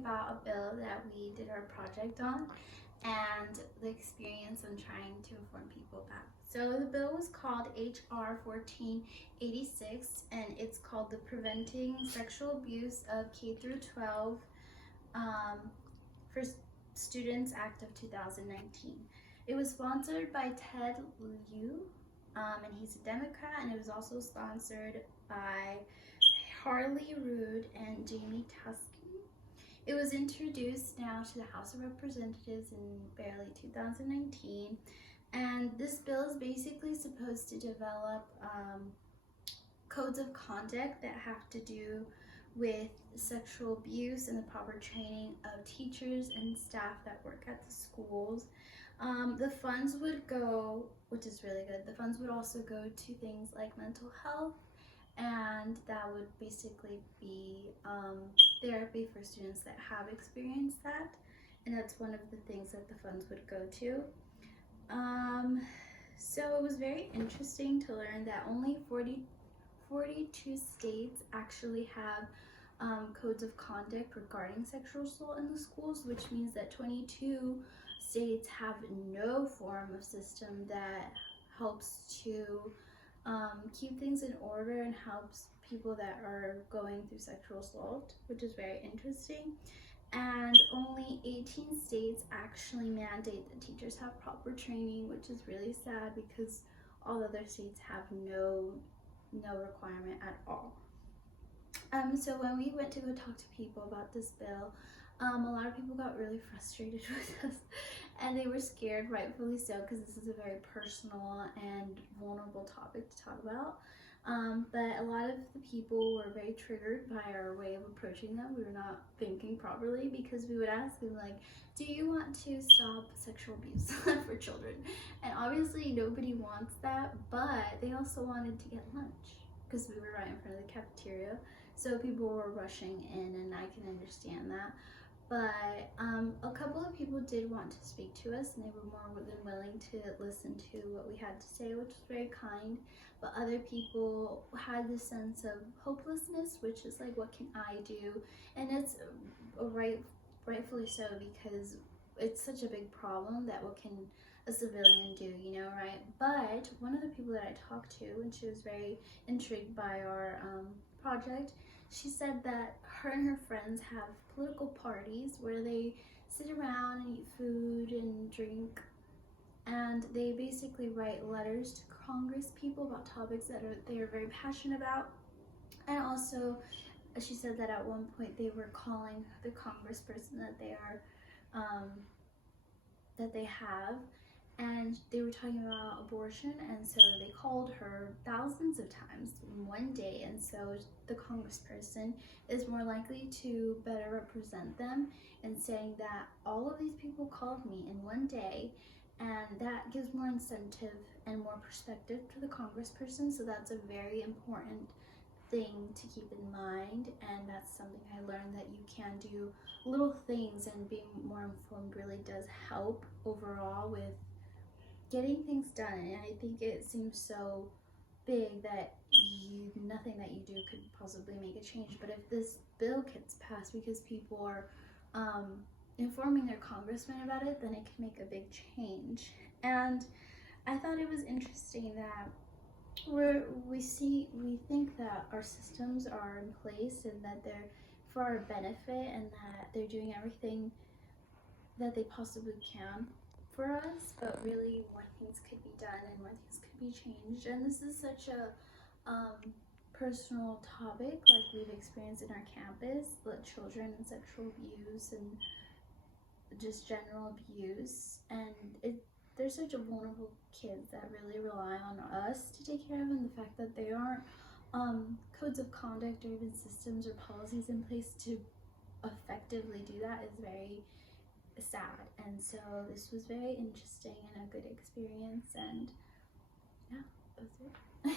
about a bill that we did our project on and the experience I'm trying to inform people about. So the bill was called HR 1486, and it's called the Preventing Sexual Abuse of K through 12 for Students Act of 2019. It was sponsored by Ted Lieu, and he's a Democrat, and it was also sponsored by Harley Rood and Jamie Tusky. It was introduced now to the House of Representatives in barely 2019, and this bill is basically supposed to develop codes of conduct that have to do with sexual abuse and the proper training of teachers and staff that work at the schools. The funds would go, which is really good, the funds would also go to things like mental health, and that would basically be therapy for students that have experienced that, and that's one of the things that the funds would go to. So it was very interesting to learn that only 42 states actually have codes of conduct regarding sexual assault in the schools, which means that 22 states have no form of system that helps to keep things in order and helps people that are going through sexual assault, which is very interesting. And only 18 states actually mandate that teachers have proper training, which is really sad because all other states have no requirement at all. So when we went to go talk to people about this bill, a lot of people got really frustrated with us, and they were scared, rightfully so, because this is a very personal and vulnerable topic to talk about. But a lot of the people were very triggered by our way of approaching them. We were not thinking properly, because we would ask them, like, do you want to stop sexual abuse for children? And obviously nobody wants that, but they also wanted to get lunch because we were right in front of the cafeteria. So people were rushing in, and I can understand that. But a couple of people did want to speak to us, and they were more than willing to listen to what we had to say, which was very kind. But other people had this sense of hopelessness, which is like, what can I do? And it's rightfully so, because it's such a big problem that what can a civilian do, you know, right? But one of the people that I talked to, and she was very intrigued by our project, she said that her and her friends have political parties where they sit around and eat food and drink, and they basically write letters to Congress people about topics that they are very passionate about. And also, she said that at one point they were calling the congressperson that they have, and they were talking about abortion, and so they called her thousands of times in one day. And so the congressperson is more likely to better represent them in saying that all of these people called me in one day, and that gives more incentive and more perspective to the congressperson. So that's a very important thing to keep in mind, and that's something I learned, that you can do little things, and being more informed really does help overall with getting things done. And I think it seems so big that nothing that you do could possibly make a change. But if this bill gets passed because people are informing their congressman about it, then it can make a big change. And I thought it was interesting that we think that our systems are in place and that they're for our benefit, and that they're doing everything that they possibly can for us, but really more things could be done and more things could be changed. And this is such a personal topic, like we've experienced in our campus, but children and sexual abuse and just general abuse, and they're such a vulnerable kids that really rely on us to take care of them. The fact that there aren't codes of conduct or even systems or policies in place to effectively do that is very sad. And so this was very interesting and a good experience, and yeah, that's it.